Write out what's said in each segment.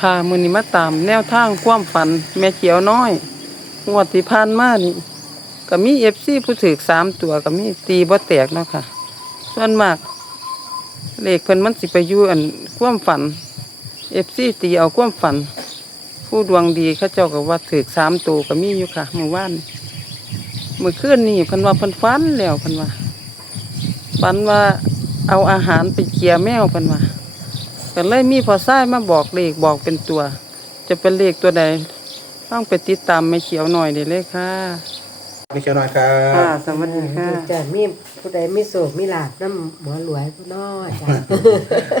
ค่ะมือนี้มาตามแนวทางความฝัน แม่เขียวน้อยงวดที่ผ่านมานี่ก็มีเอฟซีผู้ถือสามตัวก็มีตีบ่แตกเนาะค่ะ ส่วนมากเลขเพิ่นมันสิไปอยู่อันความฝันเอฟซีตีเอาความฝัน ผู้ดวงดีเขาเจ้าก็ว่าถือสามตัวก็มีอยู่ค่ะเมื่อวานเมื่อคืนนี่เพิ่นว่าเพิ่นฝันแล้วเพิ่นว่าฝันว่าเอาอาหารไปเกี่ยแมวเพิ่นว่า ก็เลยมีพอซ้ายมาบอกเลขบอกเป็นตัว จะเป็นเลขตัวใด ต้องไปติดตามไม่เขียวหน่อยเด้เลยค่ะไม่เขียวหน่อยครัค่ะบสวัสดีค่ะ จ้ะมีผู้ใดมีโศกมีลาบน้ำหมอหลวยผู้น้อจ้ะ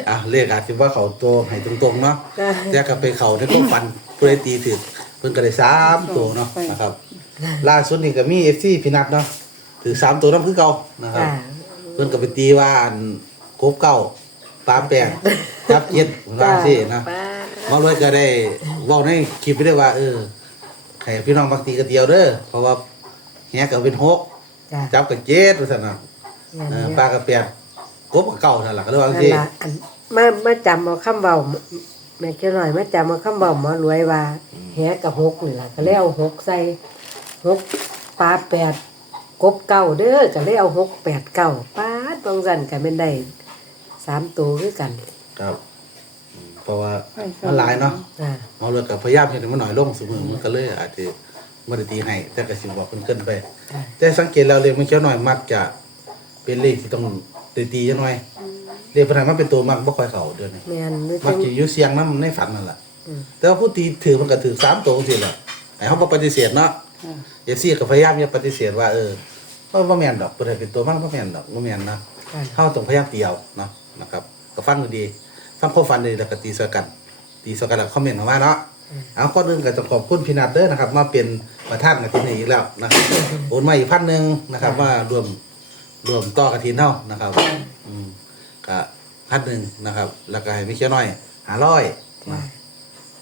อะเลขอาจจะว่าเขาตัวให้ตรงๆเนาะจ้ะแยกกับไปเขาในก้มฟันผู้ใดตีถือเพิ่นก็ได้สามตัวเนาะนะครับ ล่าสุดนี่ก็มีเอฟซีพินัทเนาะถือสามตัวน้ำคือเก่านะครับ จ้ะเพิ่นก็ไปตีว่าอันกบเก่า ปลาแปงจับเจ็ดว่าสินะป้าหมาเลยก็ได้เว้าในคลิปไปได้ว่า เออให้พี่น้องมักตีกันเดียวเด้อเพราะว่าแหก็เป็นหกจ้ะจับกับเจ็ดว่าซั่นน่ะเนี่ยเออเนี่ยปลากับแปดกบกับเก่านั่นล่ะก็เลยว่านั่นสิล่ะอันมามาจำเอาคำเบาแม่เจ้าหน่อยมาจำเอาคำเบาหมอหลวยว่าแหกับหกนี่ล่ะก็เลยเอาหกใส่หกปลาแปดกบเก้าเด้อก็เลยเอาหกแปดเก้าป้าดตรงสันกันเป็นได้ สามตัวคือกันครับอืมเพราะว่ามันหลายเนาะจ้ะหมอเลือกกับพยายามเห็นมันหน่อยลงเสมอมันก็เลยอาจจะไม่ได้ตีให้แต่ก็สิบอกเพิ่นเกินไปจ้ะแต่สังเกตแล้วเลขมันเขียวหน่อยมักจะเป็นเลขที่ต้องตีตีจังหน่อยเลขพนันมันเป็นตัวมักบ่ค่อยเข้าเดือนนี้แม่นหรือมัจักง จะอยู่เสียงน้ำในฝันนั่นแหละอืม แต่ว่าผู้ตีถือมันก็ถือสามตัวสิแหละไอ้เขาบ่ปฏิเสธเนาะเอฟซีก็พยายามอย่าปฏิเสธว่าเออว่าบ่แม่นดอกบ่ได้เป็นตัวมักบ่แม่นดอกบ่แม่นนะจ้ะเฮาต้องพยายามตีเอาเนาะ นะครับก็ฟังดีๆฟังข้อฟันดีแล้วก็ตีซอยกัน ตีซอยกันแล้วคอมเมนต์ออกมาเนาะเอาข้อหนึงก็ต้องขอบคุณพี่นัทเด้อนะครับ มาเป็นประธานกฐินให้อีกแล้วนะครับโอนมาอีกพันหนึ่งนะครับ ว่ารวมรวมต่อกฐินเฮานะครับ อืมก็พันหนึ่งนะครับ แล้วก็ให้ไม่เขียวน้อย500จ้ะ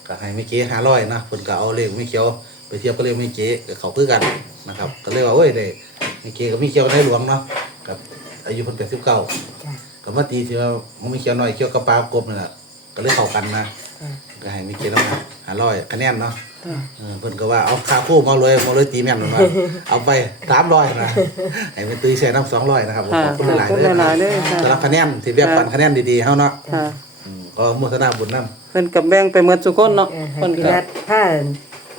ก็ให้ไม่เก๋500นะเพิ่นก็เอาเลขไม่เขียวไปเทียบกับเลขไม่เก๋ก็เข้าคือกันนะครับ ก็เลยว่าโอ้ยเลยไม่เก๋กับไม่เขียวในหลวงเนาะกับอายุเพิ่น89จ้ะก็ มาตีที่ว่ามันมีเขียวหน่อยเขียวกับปลากบนี่แหละก็เลยเข้ากันนะจ้ะก็ให้มีเขียวน้ำมาหาร้อยคะแนนเนาะค่ะเออเพิ่นก็ว่าเอาค่าคู่มาเลยมาเลยตีแม่นมันมาเอาไปสามร้อยนะให้เป็นตีใส่น้ำสองร้อยนะครับผมค่ะขอบคุณหลายขอบๆคุณเลยหลายๆเลยค่ะสำหรับคะแนนที่เรียกปันคะแนนดีๆเฮาเนาะค่ะอืมก็โมทนาบุญนำเพิ่นกับแบ่งไปหมดทุกคนเนาะเออให้เพิ่นพี่ก็นัดถ้า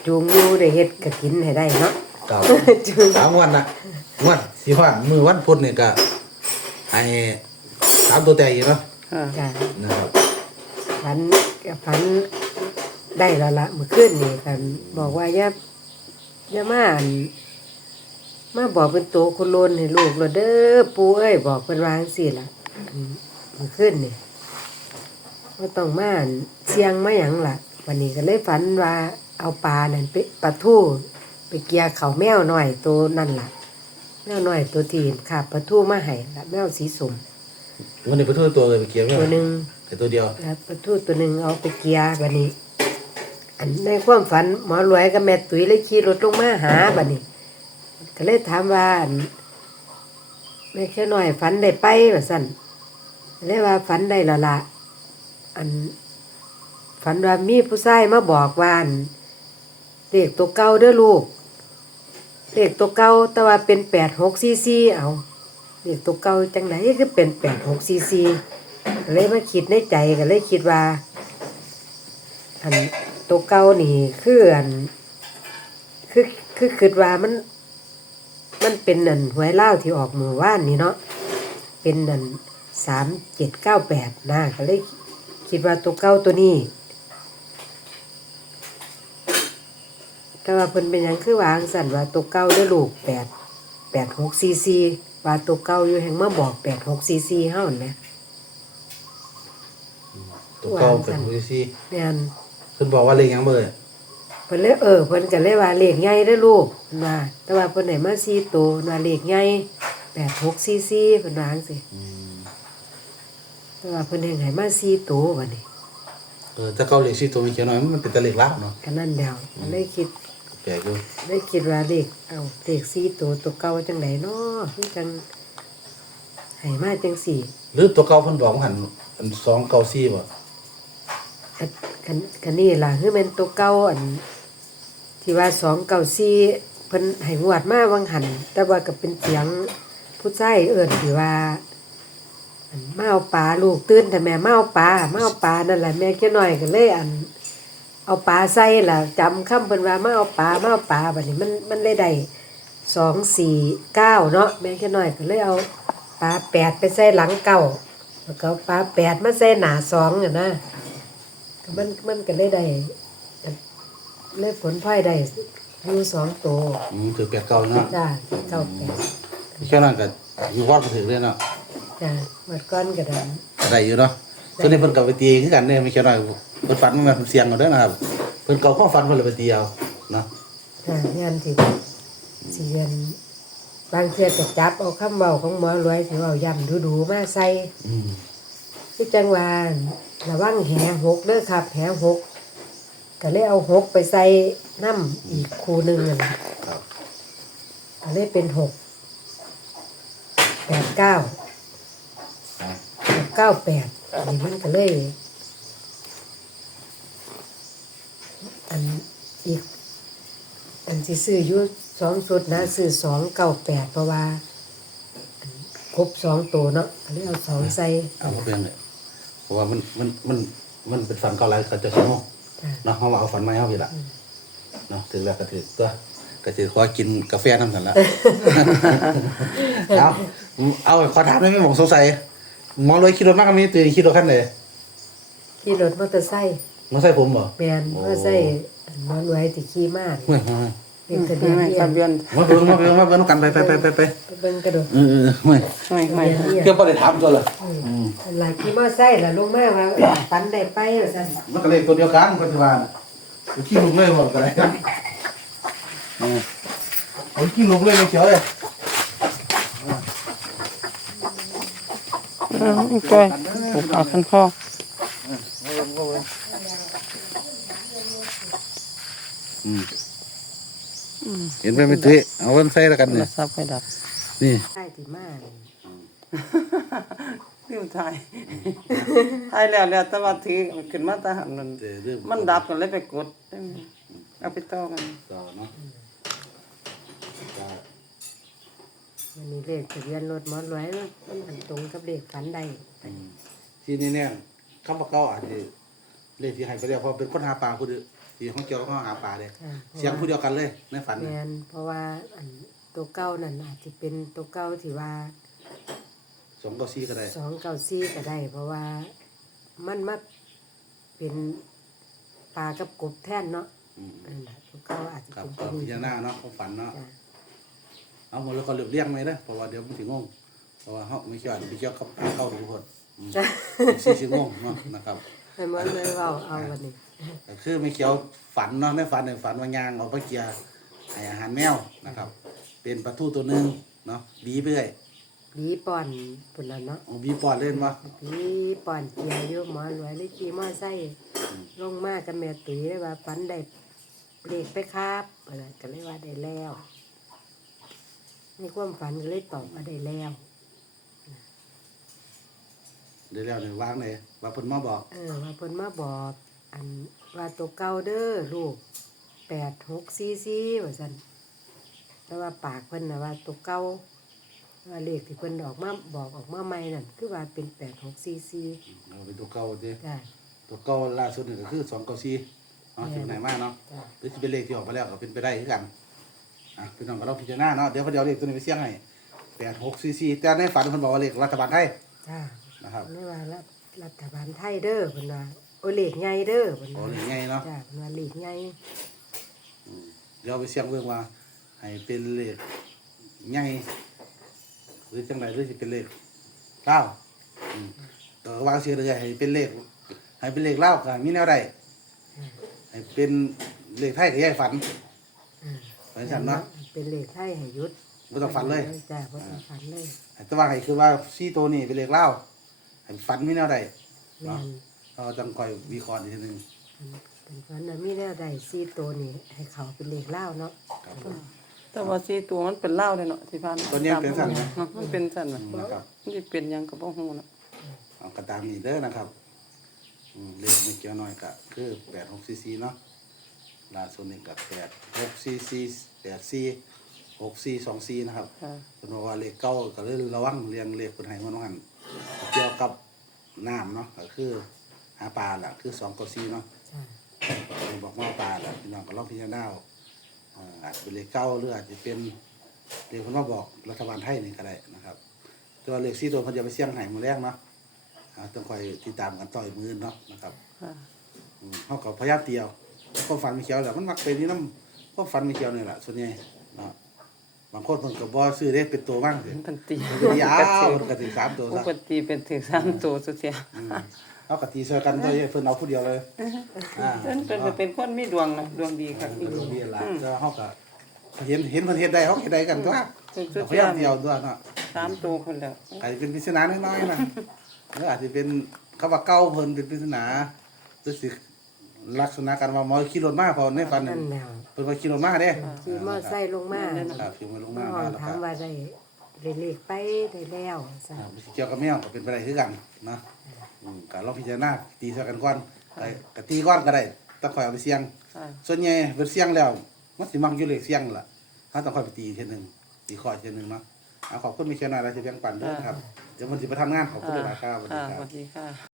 จูงอยู่ได้เฮ็ดก็กินให้ได้เนาะเก่าจูงสามวันน่ะวันสิฮอดมือวันพุธนี่ก็ให้ สามตัวแต่อีกเนาะค่ะจ้ะนะครับฝันก็ฝันได้แล้วละเมื่อคืนนี่กันบอกว่าอย่าอย่ามาอั่นมาบอกเป็นตัวคนโลนให้ลูกเราเด้อปูเอ้ยบอกเป็นวาจังสิล่ะอันเมื่อคืนนี่ว่าต้องมาอั่นเสียงมาหยังล่ะ วันนี้ก็เลยฝันว่าเอาปลานั่นไปปลาทูไปเกียเขาวแมวหน่อยตัวนั่นล่ะ แมวหน่อยตัวทีมค่ะปลาทูมาให้ละแมวสีสม วันนี้ไปทั่วตัวเลยไปเกี่ยวตัวหนึ่งแต่ตัวเดียวแล้วปลาทูตัวหนึ่งเอาไปเกียบันนี้ อันในความฝันหมอรวยกับแม่ตุ๋ยเลยขี่รถลงมาหาบันนี้ ก็เลยถามว่าอันแม่แค่น้อยฝันได้ไปว่าสั่นเลยว่าฝันได้และละอันฝันว่ามีผู้ชายมาบอกว่าอันเลขตัวเก่าเด้อลูกเลขตัวเก่าแต่ว่าเป็นแปดหกซีซีเอา เลขตัวเก่าจังไหนคือเป็นแปดหกซีซีเลยมาคิดในใจก็เลยคิดว่า อันตัวเก่านี่คืออันคือคือคิดว่ามัน มันเป็นอันหวยเล่าที่ออกมือว่านนี่เนาะเป็นอันสามเจ็ดเก้าแปดนะก็เลยคิดว่าตัวเก่าตัวนี้แต่ว่าเพิ่นเป็นยังคือวาจั่งสั่นว่าตัวเก่าได้ลูกแปดแปดหกซีซี ว่าตัวเก่าอยู่แห่งเมื่อบอกแปดหกซีซีเฮาเห็นไหมตัวเก่าเป็นผู้ที่แม่นเพิ่นบอกว่าเลขหยังเบอร์เพิ่นเลยเออเพิ่นก็เลยว่าเลขใหญ่ได้อลูกเพิ่นว่าแต่ว่าเพิ่นได้มาสี่ตัวเพิ่นว่าเลขใหญ่แปดหกซีซีเพิ่นว่าจังซี่แต่ว่าเพิ่นให้ให้มาสี่ตัวบัดนี้เออถ้าเก่าเลขสี่ตัวมีเขียวหน่อยมันเป็นแตะเลขลับเนาะ ก็นั่นแล้วก็เลยคิดแป ลกอยู่เลยคิดว่าเลขเอาเลขสี่ตัวตัวเก่าจังไดเนาะคือจังให้มาจังสี่หรือตัวเก่าเพิ่นบอกว่าหันอันสองเก้าสี่บ่ก็กกันกันนี่ล่ะคือเป็นตัวเก่าอัน ที่ว่าสองเก่าซีเพิ่นให้งวดมาวังหัน แต่ว่าก็เป็นเสียงผู้ชายเอิ้นที่ว่าอันมาเอาปลาลูกตื่นแต่แม่มาเอาปลามาเอาปลานั่นแหละแม่แค่น้อยก็เลยอัน เอาปลาใส่ล่ะจำคำเพิ่นว่ามาเอาปลามาเอาปลาบัดนี้มันมันเลยได้สองสี่เก้าเนาะแม่แค่น้อยก็เลยเอาปลาแปดไปใส่หลังเก้าแล้วก็เอาปลาแปดมาใส่หน้าสองอะนะก็มันมันก็เลยได้เลยผลพลอยได้อยู่สองตัวอืมถือแปดเก้าเนาะจ้าเก้าแปดแค่นั้นก็อยู่วัดก็ถือเลยเนาะจ้าหมดก้อนก็ได้ได้อยู่เนาะตัวนี้เพิ่นก็ไปตีคือกันเนี่ยไม่แค่น้อย เพิ่นฝันมันแบบเสียงเอาเด้อนะครับเพิ่นเก่าข้อฝันเพิ่นเลยไปตีเอาเนาะจ้างานที่สิเรียนบางเทียก็จับเอาคำเบาของหมอรวยที่เว้าย่ำดูๆมาใส่อืมคือจังหวาระวังแหหกเด้อครับแหหกก็เลยเอาหกไปใส่น้ำอีกคูหนึ่งนั่นล่ะครับก็เลยเป็นหกแปดเก้า อะหกเก้าแปดอันนี้มันก็เลย อัน อีก อันที่ซื้ออยู่สองชุดนะซื้อสองเก้าแปดเพราะว่าอันครบสองตัวเนาะก็เลยเอาสองใส่เอาบ่เป็นเลยเพราะว่ามันมันมันมันเป็นฝันเก่าหลายเขาจะสิโมจ้ะเนาะเฮาว่าเอาฝันใหม่เฮาพี่ล่ะเนาะถึงแล้วก็ถือตัวก็สิขอกินกาแฟนำกันละ เอาเอาขอถามได้ไหมผมสงสัยหมองเลยขี่รถมากกับมีตื่นขี่รถคันไหนขี่รถมอเตอร์ไซค์ มอใส่ผมบ่แมนมอเตอร์ไซค์อันหมอนไว้ที่ขี่มาเฮ้ยเป็นทะเบียนไม่เรียทะนเบียนมาเบิ่งมาเบิ่งมาเบิ่งกันไปไปไปไปไปไปเบิ่งกระโดดเออเออเฮ้ยไม่ไม่ทะเบียนเรียนเกี่ยวบ่ได้ถามตัวเลยอืมอันหลายขี่มอเตอร์ไซค์ล่ะลงมาว่าปันได้ไปว่าซั่นมันก็เลขตัวเดียวกันปัจจุบันเอาขี้ลุกเลยหมดก็ได้เออเอาขี้ลุกเลยไม่เขียวเลยอืมจ้อ ยผูกเอาคันคออืมเห็นไหมไม่ตุ้ยเอาวันใส่แล้วกันโทรเนี่ยศัพท์ไปดับนี่ ใช่ที่มานี่ลืมถ่ายถ่ายแล้วแล้วแต่ว่าถือขึ้นมาแตาหันนั่นเดี๋ยวเรื่อง มันดับกันเลยไปกดเอาไปต่อกันต่อเนาะก็มันมีเลขทะเบียนรถหมอนไว้มันหันตรงกับเลขฝันได้อืมที่นี่เนี่ย คำว่าเก้าอาจจะเลขที่ให้ไปเรียกเพราะเป็นคนหาปลาผู้เดียวที่ของเกี่ยวกับเขาหาปลาเลยค่ะเสียงผู้เดียวกันเลยในฝันแมเนี่ยนเพราะว่าอันตัวเก้านั่นอาจจะเป็นตัวเก้าที่ว่าสองเก้าสี่ก็ได้สองเก้าซี่ก็ได้ เพราะว่ามันมาเป็นปลากับกบแท่นเนาะอืมนั่นแหละตัวเก้าอาจจะครับเป็นก็ตัวพินี้จารณาเนาะของฝันเนาะ จ้ะเอาหมดแล้วก็เรียบเรียงไหมนะเพราะว่าเดี๋ยวมันถึงงงเพราะว่าเขาไม่เกี่ยวไปเกี่ยวกับเข้าทุกคน อืมจ้ะสี่สิบงงเนาะนะครับให้มันเลยเว่าเอาวันนี้ก็คือไม่เกี่ยวฝันเนาะในฝันในฝันว่ายางเอาปลาเกียร์ให้อาหารแมวนะครับ เป็นปลาทูตัวหนึ่งเนาะบีไปเลยบีป่อนปุ่นละเนาะเอาบีปอดเล่นวะบีป่อนเกียร์อยู่หมอนรวยเลยขี่มอไซค์ลงมากับแม่ตุ๋ยเลยว่าฝันได้เลขไปครับอะไรก็เลยว่าได้แล้วในความฝันก็เลยตอบว่าได้แล้ว เดี๋ยวแล้วเนี่ยวางเลยว่าเพิ่นมาบอกเออว่าเพิ่นมาบอกอันว่าตัวเก่าเด้อลูกแปดหกสี่สี่ว่าซั่นแต่ว่าปากเพิ่นน่ะว่าตัวเก่าว่าเลขที่เพิ่นออกมาบอกออกมาใหม่นั่นคือว่าเป็นแปดหกสี่สี่เอาเป็นตัวเก่าดิจ้ะ ตัวเก่าล่าสุดนี่ก็คือสองเก้าสี่เนาะถึงไหนมากเนาะจ้ะ หรือจะเป็นเลขที่ออกมาแล้วก็เป็นไปได้คือกันอะพี่น้องก็ลองพิจารณาเนาะเดี๋ยวพอเดี๋ยวเลขตัวนี้ไปเสี่ยงให้แปดหกสี่สี่แต่ในฝันเพิ่นบอกว่าเลขรัฐบาลไทย จ้ะ นะครับเรียกว่ารัฐรัฐบาลไทยเด้อเพิ่นว่าโอเลขใหญ่เด้อเพิ่นโอ้ว่าเลขไงเนาะจ้ะเพิ่นว่าเลขใหญ่อืมเดี๋ยวไปเสี่ยงเรื่องว่าให้เป็นเลขใหญ่หรือจังไรหรือจะเป็นเลขเก้าอืมก็วางเสียเลยให้เป็นเลขให้เป็นเลขเล่าก็มีแนวใดให้เป็นเลขไทยก็ย่ายฝันอ่าฝันฉันเนาะ เป็นเลขไทยให้หยุดบ่ต้องฝันเลย จ้ะบ่ต้องฝันเลยแต่ว่าให้คือว่าซี่ตัวนี้เป็นเลขเล่า ให้ฝันมีแนวใดแม่นเราจังคอยวิเคราะห์อีกทีหนึงเป็นฝันน่ะมีแนวใดสี่ตัวนี่ให้เขาเป็นเลขเล่าวเนาะครับผม แต่ว่าสีตัวมันเป็นเหล้าเลยเนาะที่พันตัวนี้เป็นสั่นไหม เนาะมันเป็นสั่นน่ะนะครับมันสิเป็นหยังก็บ่ฮู้เนาะเอากระตามนี้เด้อนะครับอืมเลขไม่เกี่ยวน้อยก็คือแปดหกซีซีเนาะล่าสุดนี่กับแปดหกซีซีแปดซีหกซีสองซีนะครับค่ะ เป็นว่าเลขเก้าก็เลยระวังเรียงเลขคนไทยมันว่าหัน เกี่ยวกับน้ำเนาะก็คือหาปลาแหละคือสองกับซีเนาะจ้ะเลยบอกว่าปลาแหละพี่น้องก็ลองพิจารณาเอาอ่าอาจจะเป็นเลขเก้าหรืออาจจะเป็นเลขคนว่าบอกรัฐบาลไทยนี่ก็ได้นะครับแต่ว่าเลขซีตัวเขาจะไปเสี่ยงไห้มือแรกเนาะอ่าต้องคอยติดตามกันต่อยมือเนาะนะครับ ค่ะอืมเขาก็พยายามเตียวความฝันมีเขียวแหละมันมักเป็นนี่น้ำความฝันมีเขียวนี่แหละส่วนใหญ่เนาะ บางคนเพิ่นก็บ่ซื้อได้เป็นตัวบ้างสิมันตียาวมันก็ถึงสามตัวปซะกติเป็นถึงสามตัวสุดเสียอืมเอากะตีซอยกันตัวเพิ่นเอาผู้เดียวเลยอ่าเพิ่นเป็นก็เป็นคนมีดวงนะดวงดีครับก็ดูดีล่ะก็เฮาก็เห็นเห็นเพิ่นเฮ็ดได้เฮาเฮ็ดได้กันตัวสุดสุดพยายามเดียวตัวเนาะสามตัวคนแล้วอาจจะเป็นปริศนาน้อยๆนะหรืออาจจะเป็นคำว่าเก่าเพิ่นเป็นปริศนาหรือสิลักษณะการว่าหมอขี่รถมาพอในฝันนั่นั่นนแล้วเพิ่นว่าขี่รถมาเด้ขี่มอไซค์ลงมาครับขี่มาลงน้มาองมาแล้วถาก็มว่าได้ได้เลขไปได้แล้วจ้ะอ่าเกี่ยวกับแมวก็เป็นไปได้คือกันเนาะอืมก็ลองพิจารณาตีซะกันก่อนไปก็ตีก่อนก็ได้ต้องคอยเอาไปเสี่ยง ค่ะส่วนใหญ่เป็นเสี่ยงแล้วมันสิมักอยู่เลขเสี่ยงล่ะถ้าต้องคอยไปตีอีกเทีนึงตีข้ออีกเทีนึงเนาะเอาขอบคุณมีเชียร์หน่อยแล้วจะเพียงปั่นด้วยนะครับเดี๋ยวมันสิไปทำงานขอบคุณหลายๆครับสวัสดีค่ะคสรับ วัสดีค่ะ